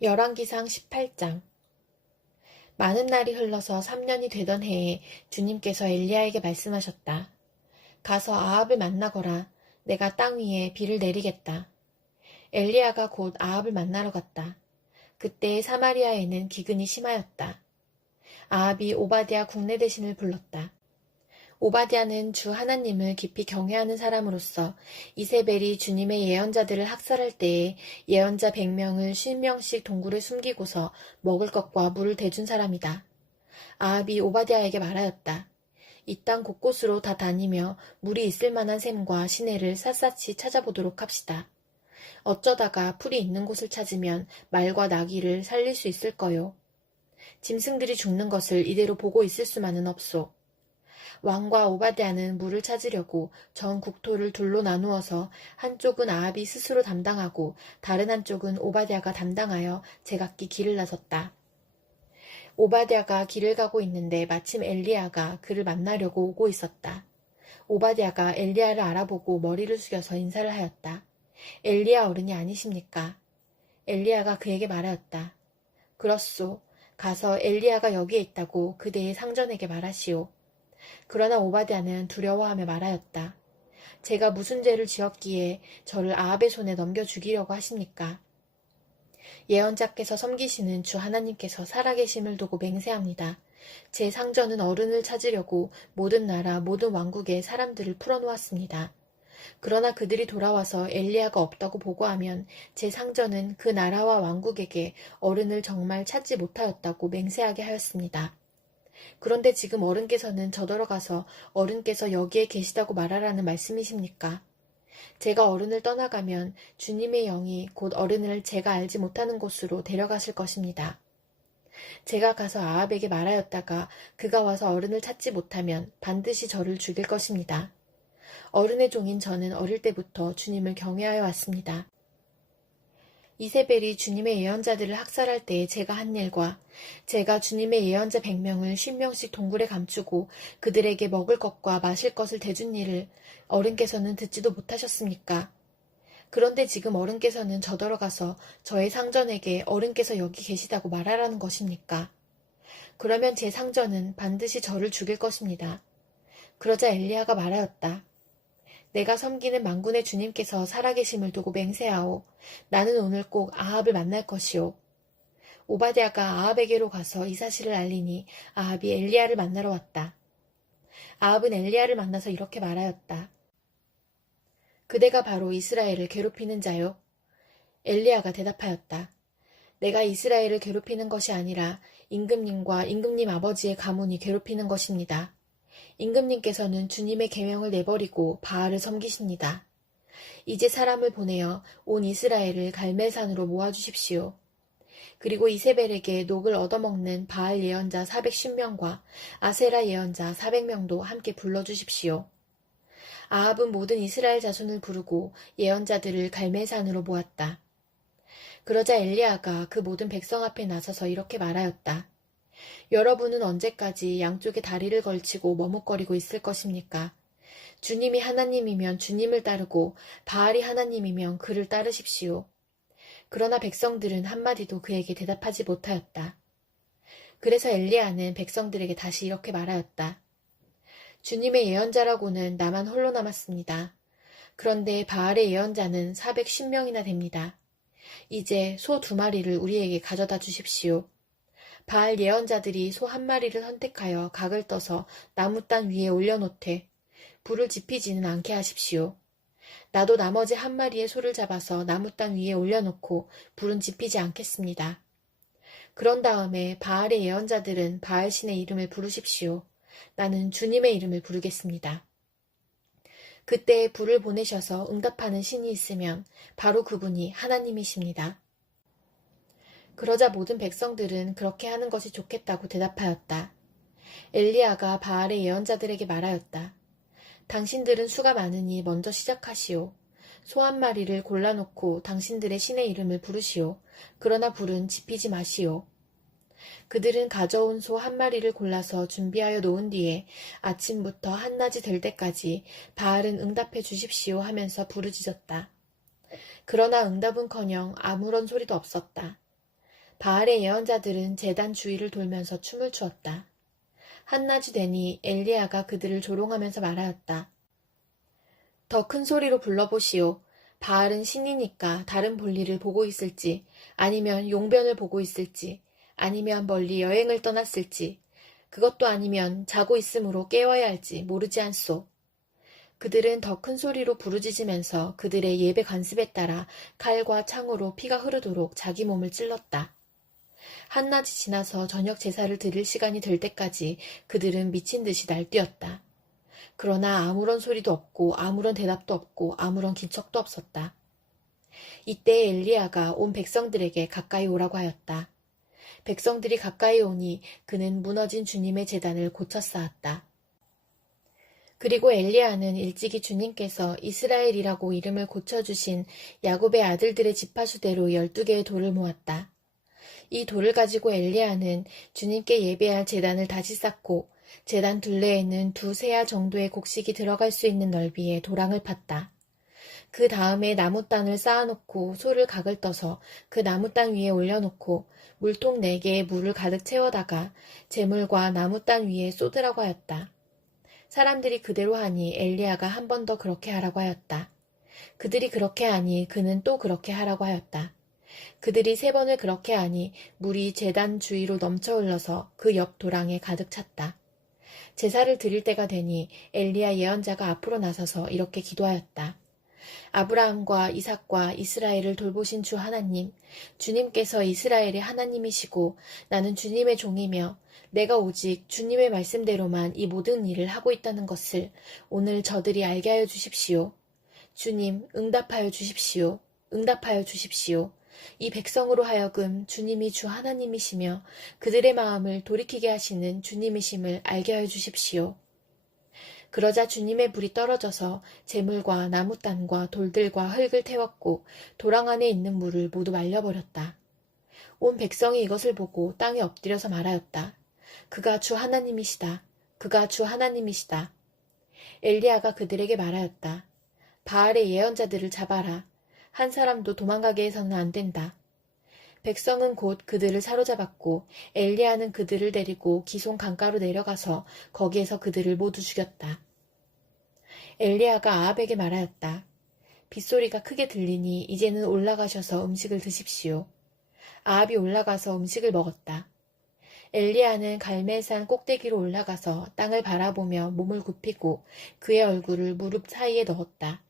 열왕기상 18장. 많은 날이 흘러서 3년이 되던 해에 주님께서 엘리야에게 말씀하셨다. 가서 아합을 만나거라. 내가 땅 위에 비를 내리겠다. 엘리야가 곧 아합을 만나러 갔다. 그때 사마리아에는 기근이 심하였다. 아합이 오바댜 국내 대신을 불렀다. 오바댜는 주 하나님을 깊이 경외하는 사람으로서 이세벨이 주님의 예언자들을 학살할 때에 예언자 100명을 50명씩 동굴에 숨기고서 먹을 것과 물을 대준 사람이다. 아합이 오바댜에게 말하였다. 이 땅 곳곳으로 다 다니며 물이 있을 만한 샘과 시내를 샅샅이 찾아보도록 합시다. 어쩌다가 풀이 있는 곳을 찾으면 말과 나귀를 살릴 수 있을 거요. 짐승들이 죽는 것을 이대로 보고 있을 수만은 없소. 왕과 오바댜는 물을 찾으려고 전 국토를 둘로 나누어서 한쪽은 아합이 스스로 담당하고 다른 한쪽은 오바댜가 담당하여 제각기 길을 나섰다. 오바댜가 길을 가고 있는데 마침 엘리야가 그를 만나려고 오고 있었다. 오바댜가 엘리야를 알아보고 머리를 숙여서 인사를 하였다. 엘리야 어른이 아니십니까? 엘리야가 그에게 말하였다. 그렇소. 가서 엘리야가 여기에 있다고 그대의 상전에게 말하시오. 그러나 오바댜는 두려워하며 말하였다. 제가 무슨 죄를 지었기에 저를 아합의 손에 넘겨 죽이려고 하십니까? 예언자께서 섬기시는 주 하나님께서 살아계심을 두고 맹세합니다. 제 상전은 어른을 찾으려고 모든 나라 모든 왕국의 사람들을 풀어놓았습니다. 그러나 그들이 돌아와서 엘리야가 없다고 보고하면 제 상전은 그 나라와 왕국에게 어른을 정말 찾지 못하였다고 맹세하게 하였습니다. 그런데 지금 어른께서는 저더러 가서 어른께서 여기에 계시다고 말하라는 말씀이십니까? 제가 어른을 떠나가면 주님의 영이 곧 어른을 제가 알지 못하는 곳으로 데려가실 것입니다. 제가 가서 아합에게 말하였다가 그가 와서 어른을 찾지 못하면 반드시 저를 죽일 것입니다. 어른의 종인 저는 어릴 때부터 주님을 경외하여 왔습니다. 이세벨이 주님의 예언자들을 학살할 때에 제가 한 일과 제가 주님의 예언자 100명을 50명씩 동굴에 감추고 그들에게 먹을 것과 마실 것을 대준 일을 어른께서는 듣지도 못하셨습니까? 그런데 지금 어른께서는 저더러 가서 저의 상전에게 어른께서 여기 계시다고 말하라는 것입니까? 그러면 제 상전은 반드시 저를 죽일 것입니다. 그러자 엘리야가 말하였다. 내가 섬기는 만군의 주님께서 살아계심을 두고 맹세하오. 나는 오늘 꼭 아합을 만날 것이오. 오바댜가 아합에게로 가서 이 사실을 알리니 아합이 엘리야를 만나러 왔다. 아합은 엘리야를 만나서 이렇게 말하였다. 그대가 바로 이스라엘을 괴롭히는 자요. 엘리야가 대답하였다. 내가 이스라엘을 괴롭히는 것이 아니라 임금님과 임금님 아버지의 가문이 괴롭히는 것입니다. 임금님께서는 주님의 계명을 내버리고 바알을 섬기십니다. 이제 사람을 보내어 온 이스라엘을 갈멜산으로 모아주십시오. 그리고 이세벨에게 녹을 얻어먹는 바알 예언자 410명과 아세라 예언자 400명도 함께 불러주십시오. 아합은 모든 이스라엘 자손을 부르고 예언자들을 갈멜산으로 모았다. 그러자 엘리야가 그 모든 백성 앞에 나서서 이렇게 말하였다. 여러분은 언제까지 양쪽에 다리를 걸치고 머뭇거리고 있을 것입니까? 주님이 하나님이면 주님을 따르고 바알이 하나님이면 그를 따르십시오. 그러나 백성들은 한마디도 그에게 대답하지 못하였다. 그래서 엘리야는 백성들에게 다시 이렇게 말하였다. 주님의 예언자라고는 나만 홀로 남았습니다. 그런데 바알의 예언자는 410명이나 됩니다. 이제 소 2마리를 우리에게 가져다 주십시오. 바알 예언자들이 소 1마리를 선택하여 각을 떠서 나무단 위에 올려놓되 불을 지피지는 않게 하십시오. 나도 나머지 1마리의 소를 잡아서 나무단 위에 올려놓고 불은 지피지 않겠습니다. 그런 다음에 바알의 예언자들은 바알신의 이름을 부르십시오. 나는 주님의 이름을 부르겠습니다. 그때 불을 보내셔서 응답하는 신이 있으면 바로 그분이 하나님이십니다. 그러자 모든 백성들은 그렇게 하는 것이 좋겠다고 대답하였다. 엘리야가 바알의 예언자들에게 말하였다. 당신들은 수가 많으니 먼저 시작하시오. 소 1마리를 골라놓고 당신들의 신의 이름을 부르시오. 그러나 불은 지피지 마시오. 그들은 가져온 소 1마리를 골라서 준비하여 놓은 뒤에 아침부터 한낮이 될 때까지 바알은 응답해 주십시오 하면서 부르짖었다. 그러나 응답은커녕 아무런 소리도 없었다. 바알의 예언자들은 제단 주위를 돌면서 춤을 추었다. 한낮이 되니 엘리야가 그들을 조롱하면서 말하였다. 더 큰 소리로 불러보시오. 바알은 신이니까 다른 볼일을 보고 있을지, 아니면 용변을 보고 있을지, 아니면 멀리 여행을 떠났을지, 그것도 아니면 자고 있으므로 깨워야 할지 모르지 않소. 그들은 더 큰 소리로 부르짖으면서 그들의 예배 관습에 따라 칼과 창으로 피가 흐르도록 자기 몸을 찔렀다. 한낮이 지나서 저녁 제사를 드릴 시간이 될 때까지 그들은 미친 듯이 날뛰었다. 그러나 아무런 소리도 없고 아무런 대답도 없고 아무런 기척도 없었다. 이때 엘리야가 온 백성들에게 가까이 오라고 하였다. 백성들이 가까이 오니 그는 무너진 주님의 제단을 고쳐 쌓았다. 그리고 엘리야는 일찍이 주님께서 이스라엘이라고 이름을 고쳐주신 야곱의 아들들의 지파수대로 12개의 돌을 모았다. 이 돌을 가지고 엘리야는 주님께 예배할 제단을 다시 쌓고 제단 둘레에는 2세야 정도의 곡식이 들어갈 수 있는 넓이의 도랑을 팠다. 그 다음에 나무단을 쌓아놓고 소를 각을 떠서 그 나무단 위에 올려놓고 물통 4개에 물을 가득 채워다가 재물과 나무단 위에 쏟으라고 하였다. 사람들이 그대로 하니 엘리야가 한 번 더 그렇게 하라고 하였다. 그들이 그렇게 하니 그는 또 그렇게 하라고 하였다. 그들이 3번을 그렇게 하니 물이 제단 주위로 넘쳐 흘러서 그 옆 도랑에 가득 찼다. 제사를 드릴 때가 되니 엘리야 예언자가 앞으로 나서서 이렇게 기도하였다. 아브라함과 이삭과 이스라엘을 돌보신 주 하나님, 주님께서 이스라엘의 하나님이시고 나는 주님의 종이며 내가 오직 주님의 말씀대로만 이 모든 일을 하고 있다는 것을 오늘 저들이 알게 하여 주십시오. 주님, 응답하여 주십시오. 응답하여 주십시오. 이 백성으로 하여금 주님이 주 하나님이시며 그들의 마음을 돌이키게 하시는 주님이심을 알게 하여 주십시오. 그러자 주님의 불이 떨어져서 재물과 나무단과 돌들과 흙을 태웠고 도랑 안에 있는 물을 모두 말려버렸다. 온 백성이 이것을 보고 땅에 엎드려서 말하였다. 그가 주 하나님이시다. 그가 주 하나님이시다. 엘리야가 그들에게 말하였다. 바알의 예언자들을 잡아라. 한 사람도 도망가게 해서는 안 된다. 백성은 곧 그들을 사로잡았고 엘리야는 그들을 데리고 기손 강가로 내려가서 거기에서 그들을 모두 죽였다. 엘리야가 아합에게 말하였다. 빗소리가 크게 들리니 이제는 올라가셔서 음식을 드십시오. 아합이 올라가서 음식을 먹었다. 엘리야는 갈멜산 꼭대기로 올라가서 땅을 바라보며 몸을 굽히고 그의 얼굴을 무릎 사이에 넣었다.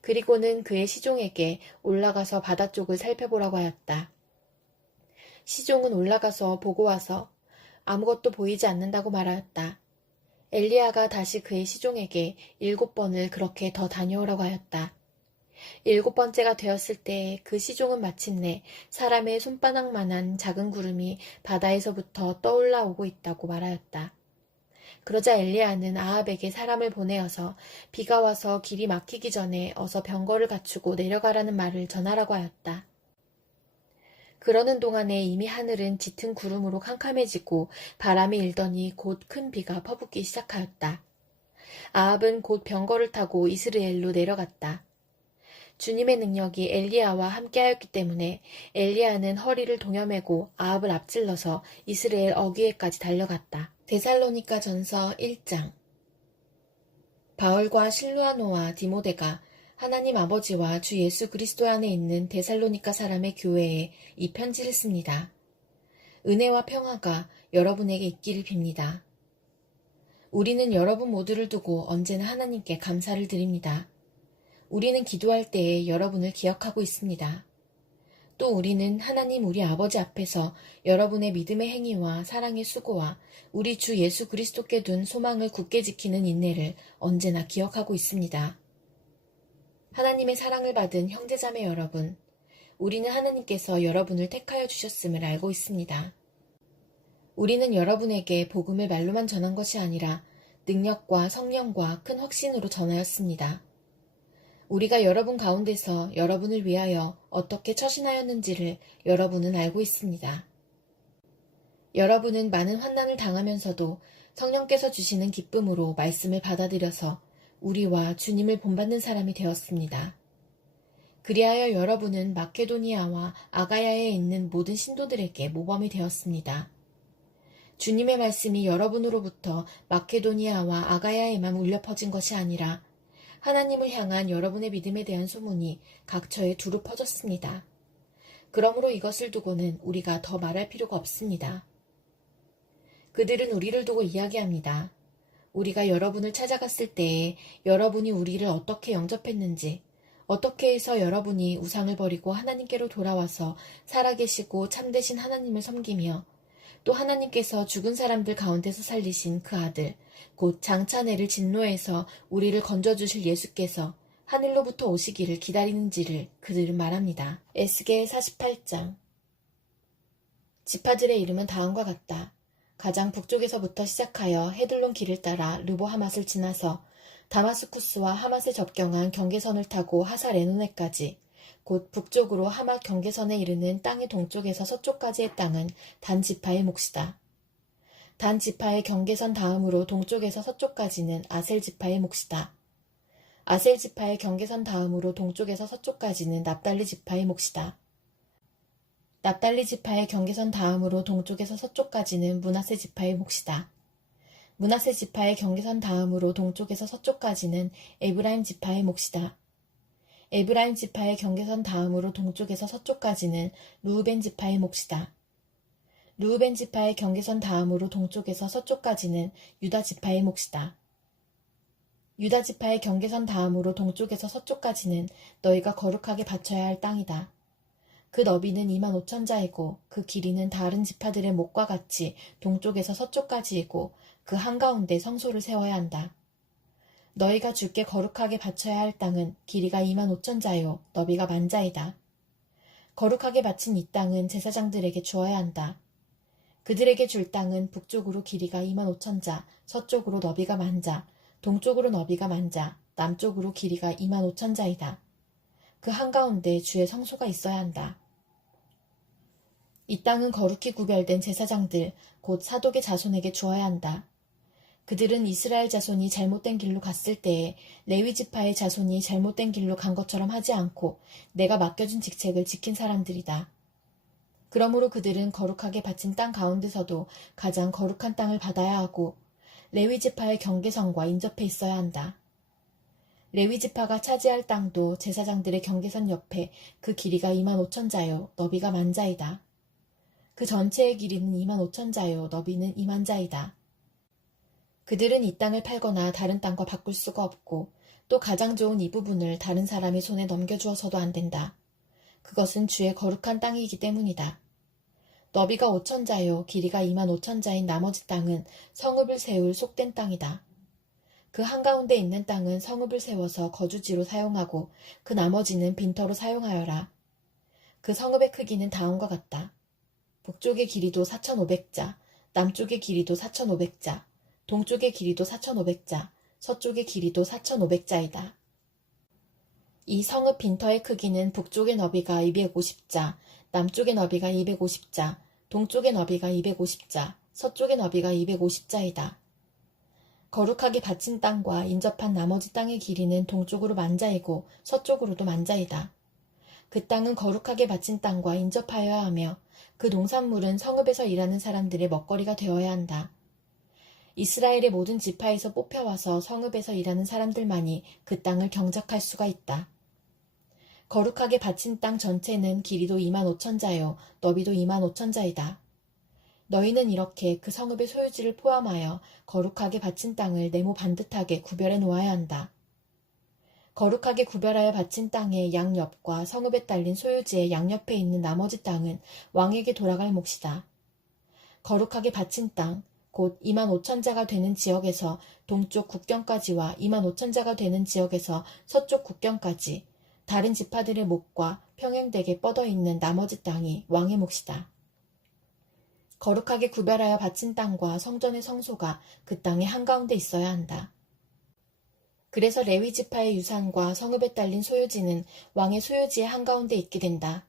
그리고는 그의 시종에게 올라가서 바다 쪽을 살펴보라고 하였다. 시종은 올라가서 보고 와서 아무것도 보이지 않는다고 말하였다. 엘리야가 다시 그의 시종에게 7번을 그렇게 더 다녀오라고 하였다. 7번째가 되었을 때 그 시종은 마침내 사람의 손바닥만한 작은 구름이 바다에서부터 떠올라 오고 있다고 말하였다. 그러자 엘리야는 아합에게 사람을 보내어서 비가 와서 길이 막히기 전에 어서 병거를 갖추고 내려가라는 말을 전하라고 하였다. 그러는 동안에 이미 하늘은 짙은 구름으로 캄캄해지고 바람이 일더니 곧 큰 비가 퍼붓기 시작하였다. 아합은 곧 병거를 타고 이스라엘로 내려갔다. 주님의 능력이 엘리야와 함께하였기 때문에 엘리야는 허리를 동여매고 아합을 앞질러서 이스라엘 어귀에까지 달려갔다. 데살로니가 전서 1장. 바울과 실루아노와 디모데가 하나님 아버지와 주 예수 그리스도 안에 있는 데살로니가 사람의 교회에 이 편지를 씁니다. 은혜와 평화가 여러분에게 있기를 빕니다. 우리는 여러분 모두를 두고 언제나 하나님께 감사를 드립니다. 우리는 기도할 때에 여러분을 기억하고 있습니다. 또 우리는 하나님 우리 아버지 앞에서 여러분의 믿음의 행위와 사랑의 수고와 우리 주 예수 그리스도께 둔 소망을 굳게 지키는 인내를 언제나 기억하고 있습니다. 하나님의 사랑을 받은 형제자매 여러분, 우리는 하나님께서 여러분을 택하여 주셨음을 알고 있습니다. 우리는 여러분에게 복음을 말로만 전한 것이 아니라 능력과 성령과 큰 확신으로 전하였습니다. 우리가 여러분 가운데서 여러분을 위하여 어떻게 처신하였는지를 여러분은 알고 있습니다. 여러분은 많은 환난을 당하면서도 성령께서 주시는 기쁨으로 말씀을 받아들여서 우리와 주님을 본받는 사람이 되었습니다. 그리하여 여러분은 마케도니아와 아가야에 있는 모든 신도들에게 모범이 되었습니다. 주님의 말씀이 여러분으로부터 마케도니아와 아가야에만 울려 퍼진 것이 아니라 하나님을 향한 여러분의 믿음에 대한 소문이 각처에 두루 퍼졌습니다. 그러므로 이것을 두고는 우리가 더 말할 필요가 없습니다. 그들은 우리를 두고 이야기합니다. 우리가 여러분을 찾아갔을 때에 여러분이 우리를 어떻게 영접했는지, 어떻게 해서 여러분이 우상을 버리고 하나님께로 돌아와서 살아계시고 참되신 하나님을 섬기며 또 하나님께서 죽은 사람들 가운데서 살리신 그 아들, 곧 장차내를 진노에서 우리를 건져주실 예수께서 하늘로부터 오시기를 기다리는지를 그들은 말합니다. 에스겔 48장. 지파들의 이름은 다음과 같다. 가장 북쪽에서부터 시작하여 헤들론 길을 따라 르보하맛을 지나서 다마스쿠스와 하맛에 접경한 경계선을 타고 하사레노네까지, 곧 북쪽으로 하맛 경계선에 이르는 땅의 동쪽에서 서쪽까지의 땅은 단 지파의 몫이다. 단 지파의 경계선 다음으로 동쪽에서 서쪽까지는 아셀 지파의 몫이다. 아셀 지파의 경계선 다음으로 동쪽에서 서쪽까지는 납달리 지파의 몫이다. 납달리 지파의 경계선 다음으로 동쪽에서 서쪽까지는 므낫세 지파의 몫이다. 므낫세 지파의 경계선 다음으로 동쪽에서 서쪽까지는 에브라임 지파의 몫이다. 에브라임 지파의 경계선 다음으로 동쪽에서 서쪽까지는 르우벤 지파의 몫이다. 르우벤 지파의 경계선 다음으로 동쪽에서 서쪽까지는 유다 지파의 몫이다. 유다 지파의 경계선 다음으로 동쪽에서 서쪽까지는 너희가 거룩하게 바쳐야 할 땅이다. 그 너비는 25,000자이고 그 길이는 다른 지파들의 목과 같이 동쪽에서 서쪽까지이고 그 한가운데 성소를 세워야 한다. 너희가 주께 거룩하게 바쳐야 할 땅은 길이가 25,000자요 너비가 10,000자이다. 거룩하게 바친 이 땅은 제사장들에게 주어야 한다. 그들에게 줄 땅은 북쪽으로 길이가 25,000자, 서쪽으로 너비가 10,000자, 동쪽으로 너비가 10,000자, 남쪽으로 길이가 25,000자이다. 그 한가운데 주의 성소가 있어야 한다. 이 땅은 거룩히 구별된 제사장들, 곧 사독의 자손에게 주어야 한다. 그들은 이스라엘 자손이 잘못된 길로 갔을 때에 레위 지파의 자손이 잘못된 길로 간 것처럼 하지 않고 내가 맡겨준 직책을 지킨 사람들이다. 그러므로 그들은 거룩하게 바친 땅 가운데서도 가장 거룩한 땅을 받아야 하고 레위 지파의 경계선과 인접해 있어야 한다. 레위 지파가 차지할 땅도 제사장들의 경계선 옆에 그 길이가 25,000자요 너비가 10,000자이다. 그 전체의 길이는 25,000자요 너비는 20,000자이다. 그들은 이 땅을 팔거나 다른 땅과 바꿀 수가 없고 또 가장 좋은 이 부분을 다른 사람의 손에 넘겨주어서도 안 된다. 그것은 주의 거룩한 땅이기 때문이다. 너비가 5,000자요 길이가 25,000자인 나머지 땅은 성읍을 세울 속된 땅이다. 그 한가운데 있는 땅은 성읍을 세워서 거주지로 사용하고 그 나머지는 빈터로 사용하여라. 그 성읍의 크기는 다음과 같다. 북쪽의 길이도 4,500자, 남쪽의 길이도 4,500자, 동쪽의 길이도 4,500자, 서쪽의 길이도 4,500자이다. 이 성읍 빈터의 크기는 북쪽의 너비가 250자, 남쪽의 너비가 250자, 동쪽의 너비가 250자, 서쪽의 너비가 250자이다. 거룩하게 바친 땅과 인접한 나머지 땅의 길이는 동쪽으로 10,000자이고 서쪽으로도 10,000자이다. 그 땅은 거룩하게 바친 땅과 인접하여야 하며 그 농산물은 성읍에서 일하는 사람들의 먹거리가 되어야 한다. 이스라엘의 모든 지파에서 뽑혀와서 성읍에서 일하는 사람들만이 그 땅을 경작할 수가 있다. 거룩하게 바친 땅 전체는 길이도 25,000자요 너비도 25,000자이다. 너희는 이렇게 그 성읍의 소유지를 포함하여 거룩하게 바친 땅을 네모 반듯하게 구별해 놓아야 한다. 거룩하게 구별하여 바친 땅의 양옆과 성읍에 딸린 소유지의 양옆에 있는 나머지 땅은 왕에게 돌아갈 몫이다. 거룩하게 바친 땅, 곧 25,000자가 되는 지역에서 동쪽 국경까지와 25,000자가 되는 지역에서 서쪽 국경까지 다른 지파들의 몫과 평행되게 뻗어 있는 나머지 땅이 왕의 몫이다. 거룩하게 구별하여 바친 땅과 성전의 성소가 그 땅의 한가운데 있어야 한다. 그래서 레위 지파의 유산과 성읍에 딸린 소유지는 왕의 소유지의 한가운데 있게 된다.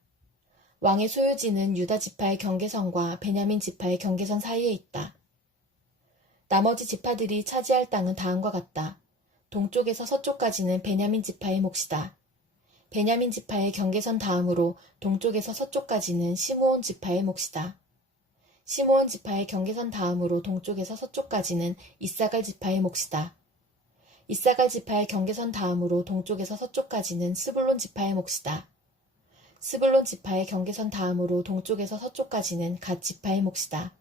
왕의 소유지는 유다 지파의 경계선과 베냐민 지파의 경계선 사이에 있다. 나머지 지파들이 차지할 땅은 다음과 같다. 동쪽에서 서쪽까지는 베냐민 지파의 몫이다. 베냐민 지파의 경계선 다음으로 동쪽에서 서쪽까지는 시므온 지파의 몫이다. 시므온 지파의 경계선 다음으로 동쪽에서 서쪽까지는 이사갈 지파의 몫이다. 이사갈 지파의 경계선 다음으로 동쪽에서 서쪽까지는 스불론 지파의 몫이다. 스불론 지파의 경계선 다음으로 동쪽에서 서쪽까지는 갓 지파의 몫이다.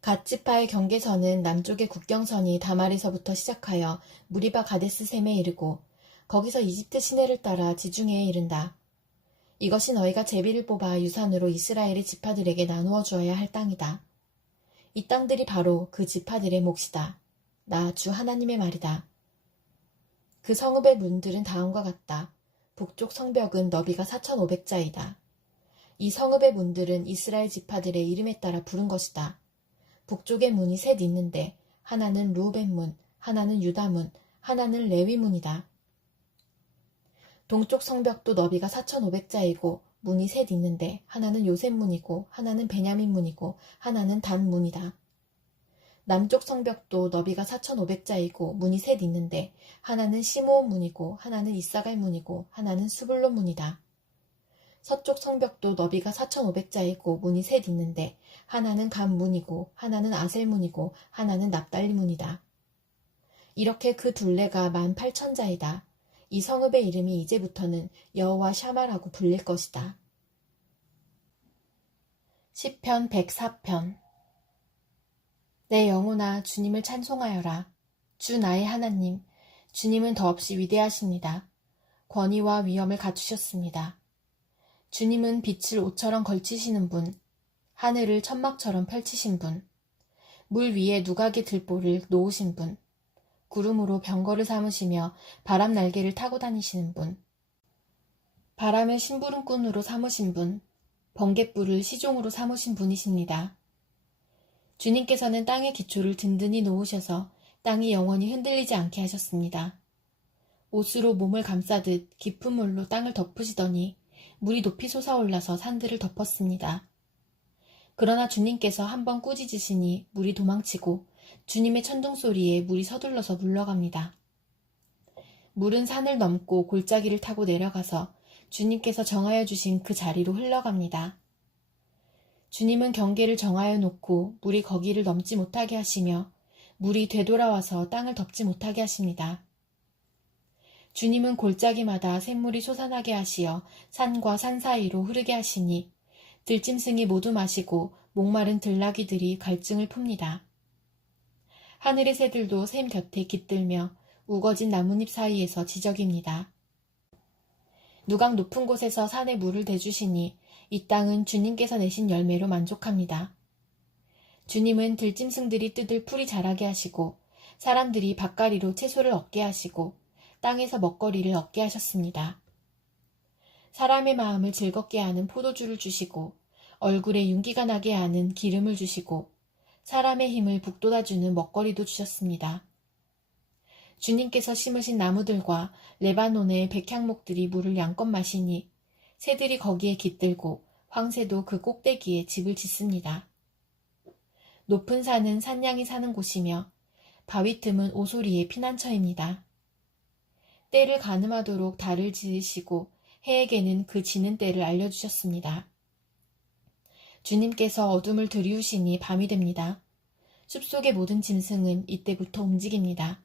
갓 지파의 경계선은 남쪽의 국경선이 다말에서부터 시작하여 무리바 가데스 셈에 이르고 거기서 이집트 시내를 따라 지중해에 이른다. 이것이 너희가 제비를 뽑아 유산으로 이스라엘의 지파들에게 나누어 주어야 할 땅이다. 이 땅들이 바로 그 지파들의 몫이다. 나 주 하나님의 말이다. 그 성읍의 문들은 다음과 같다. 북쪽 성벽은 너비가 4,500자이다. 이 성읍의 문들은 이스라엘 지파들의 이름에 따라 부른 것이다. 북쪽의 문이 셋 있는데 하나는 루벤 문, 하나는 유다 문, 하나는 레위 문이다. 동쪽 성벽도 너비가 4,500자이고 문이 셋 있는데 하나는 요셉 문이고 하나는 베냐민 문이고 하나는 단 문이다. 남쪽 성벽도 너비가 4,500자이고 문이 셋 있는데 하나는 시므온 문이고 하나는 이사갈 문이고 하나는 스불론 문이다. 서쪽 성벽도 너비가 4,500자이고 문이 셋 있는데 하나는 갓 문이고 하나는 아셀 문이고 하나는 납달리 문이다. 이렇게 그 둘레가 18,000자이다. 이 성읍의 이름이 이제부터는 여호와 샤마라고 불릴 것이다. 시편 104편. 내 영혼아 주님을 찬송하여라. 주 나의 하나님, 주님은 더없이 위대하십니다. 권위와 위엄을 갖추셨습니다. 주님은 빛을 옷처럼 걸치시는 분, 하늘을 천막처럼 펼치신 분, 물 위에 누각의 들보를 놓으신 분, 구름으로 병거를 삼으시며 바람 날개를 타고 다니시는 분, 바람을 심부름꾼으로 삼으신 분, 번갯불을 시종으로 삼으신 분이십니다. 주님께서는 땅의 기초를 든든히 놓으셔서 땅이 영원히 흔들리지 않게 하셨습니다. 옷으로 몸을 감싸듯 깊은 물로 땅을 덮으시더니 물이 높이 솟아올라서 산들을 덮었습니다. 그러나 주님께서 한번 꾸짖으시니 물이 도망치고 주님의 천둥소리에 물이 서둘러서 물러갑니다. 물은 산을 넘고 골짜기를 타고 내려가서 주님께서 정하여 주신 그 자리로 흘러갑니다. 주님은 경계를 정하여 놓고 물이 거기를 넘지 못하게 하시며 물이 되돌아와서 땅을 덮지 못하게 하십니다. 주님은 골짜기마다 샘물이 솟아나게 하시어 산과 산 사이로 흐르게 하시니 들짐승이 모두 마시고 목마른 들나귀들이 갈증을 풉니다. 하늘의 새들도 샘 곁에 깃들며 우거진 나뭇잎 사이에서 지저깁니다. 누각 높은 곳에서 산에 물을 대주시니 이 땅은 주님께서 내신 열매로 만족합니다. 주님은 들짐승들이 뜯을 풀이 자라게 하시고 사람들이 밭가리로 채소를 얻게 하시고 땅에서 먹거리를 얻게 하셨습니다. 사람의 마음을 즐겁게 하는 포도주를 주시고 얼굴에 윤기가 나게 하는 기름을 주시고 사람의 힘을 북돋아주는 먹거리도 주셨습니다. 주님께서 심으신 나무들과 레바논의 백향목들이 물을 양껏 마시니 새들이 거기에 깃들고 황새도 그 꼭대기에 집을 짓습니다. 높은 산은 산양이 사는 곳이며 바위 틈은 오소리의 피난처입니다. 때를 가늠하도록 달을 지으시고 해에게는 그 지는 때를 알려주셨습니다. 주님께서 어둠을 들이우시니 밤이 됩니다. 숲속의 모든 짐승은 이때부터 움직입니다.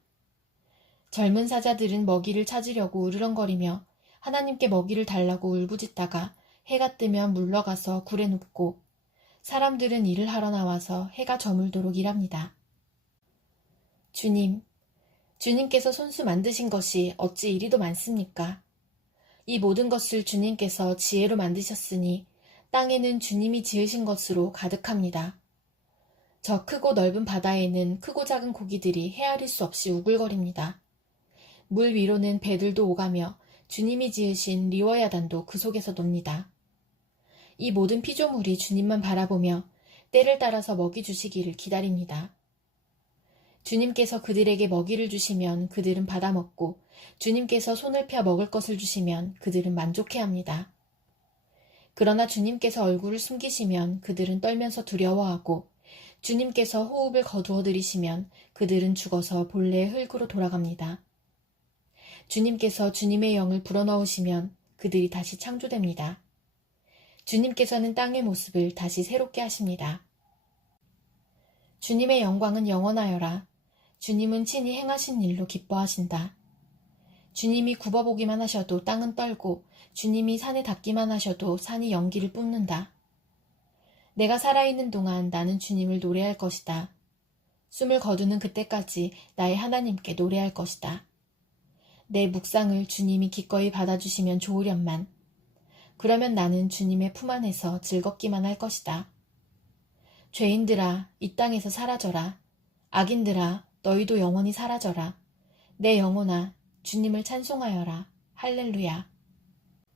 젊은 사자들은 먹이를 찾으려고 으르렁거리며 하나님께 먹이를 달라고 울부짖다가 해가 뜨면 물러가서 굴에 눕고 사람들은 일을 하러 나와서 해가 저물도록 일합니다. 주님께서 손수 만드신 것이 어찌 이리도 많습니까? 이 모든 것을 주님께서 지혜로 만드셨으니 땅에는 주님이 지으신 것으로 가득합니다. 저 크고 넓은 바다에는 크고 작은 고기들이 헤아릴 수 없이 우글거립니다. 물 위로는 배들도 오가며 주님이 지으신 리워야단도 그 속에서 놉니다. 이 모든 피조물이 주님만 바라보며 때를 따라서 먹이 주시기를 기다립니다. 주님께서 그들에게 먹이를 주시면 그들은 받아먹고 주님께서 손을 펴 먹을 것을 주시면 그들은 만족해합니다. 그러나 주님께서 얼굴을 숨기시면 그들은 떨면서 두려워하고 주님께서 호흡을 거두어 들이시면 그들은 죽어서 본래의 흙으로 돌아갑니다. 주님께서 주님의 영을 불어넣으시면 그들이 다시 창조됩니다. 주님께서는 땅의 모습을 다시 새롭게 하십니다. 주님의 영광은 영원하여라. 주님은 친히 행하신 일로 기뻐하신다. 주님이 굽어보기만 하셔도 땅은 떨고 주님이 산에 닿기만 하셔도 산이 연기를 뿜는다. 내가 살아있는 동안 나는 주님을 노래할 것이다. 숨을 거두는 그때까지 나의 하나님께 노래할 것이다. 내 묵상을 주님이 기꺼이 받아주시면 좋으련만. 그러면 나는 주님의 품 안에서 즐겁기만 할 것이다. 죄인들아, 이 땅에서 사라져라. 악인들아, 너희도 영원히 사라져라. 내 영혼아, 주님을 찬송하여라. 할렐루야.